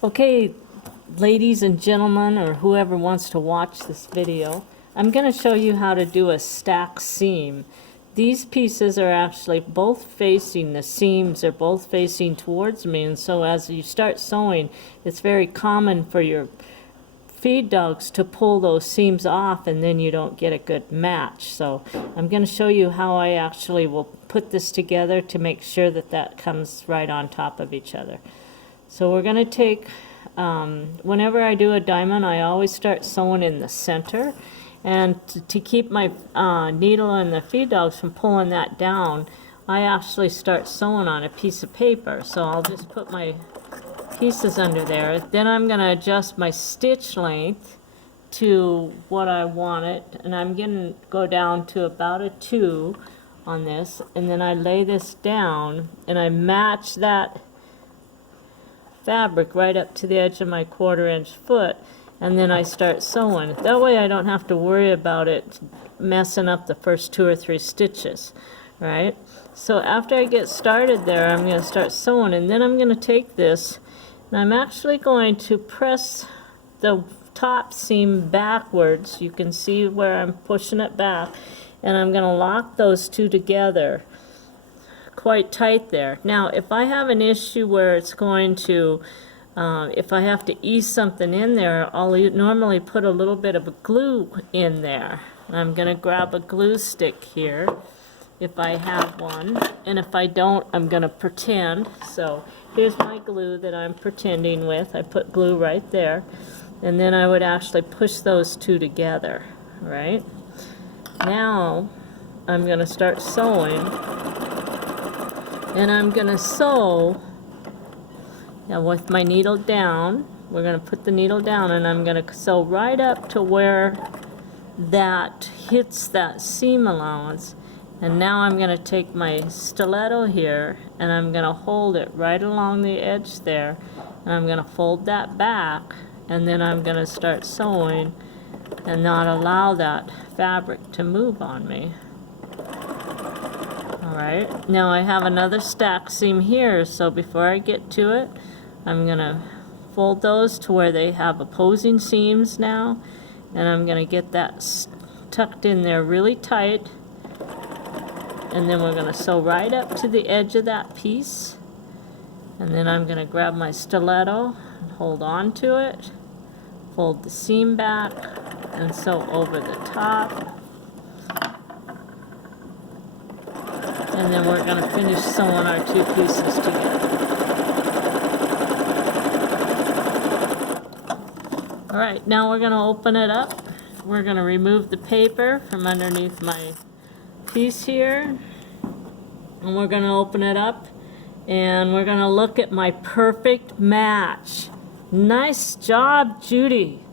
Okay, ladies and gentlemen, or whoever wants to watch this video, I'm going to show you how to do a stack seam. These pieces are actually both facing, the seams are both facing towards me, and so as you start sewing, it's very common for your feed dogs to pull those seams off, and then you don't get a good match. So I'm going to show you how I actually will put this together to make sure that that comes right on top of each other. So we're going to take, whenever I do a diamond, I always start sewing in the center. And to keep my needle and the feed dogs from pulling that down, I actually start sewing on a piece of paper. So I'll just put my pieces under there. Then I'm going to adjust my stitch length to what I want it. And I'm going to go down to about a 2 on this. And then I lay this down and I match that fabric right up to the edge of my 1/4 inch foot, and then I start sewing. That way I don't have to worry about it messing up the first 2 or 3 stitches, right? So after I get started there, I'm going to start sewing, and then I'm going to take this and I'm actually going to press the top seam backwards. You can see where I'm pushing it back, and I'm going to lock those two together quite tight there. Now if I have an issue where it's going to, if I have to ease something in there, I'll normally put a little bit of glue in there. I'm going to grab a glue stick here if I have one, and if I don't, I'm going to pretend. So here's my glue that I'm pretending with. I put glue right there, and then I would actually push those two together. Right now I'm going to start sewing. And I'm going to sew now with my needle down. We're going to put the needle down, and I'm going to sew right up to where that hits that seam allowance. And now I'm going to take my stiletto here, and I'm going to hold it right along the edge there, and I'm going to fold that back, and then I'm going to start sewing and not allow that fabric to move on me. Alright, now I have another stack seam here, so before I get to it, I'm going to fold those to where they have opposing seams now, and I'm going to get that tucked in there really tight, and then we're going to sew right up to the edge of that piece, and then I'm going to grab my stiletto and hold on to it, fold the seam back, and sew over the top. And then we're going to finish sewing our 2 pieces together. Alright, now we're going to open it up. We're going to remove the paper from underneath my piece here. And we're going to open it up. And we're going to look at my perfect match. Nice job, Judy.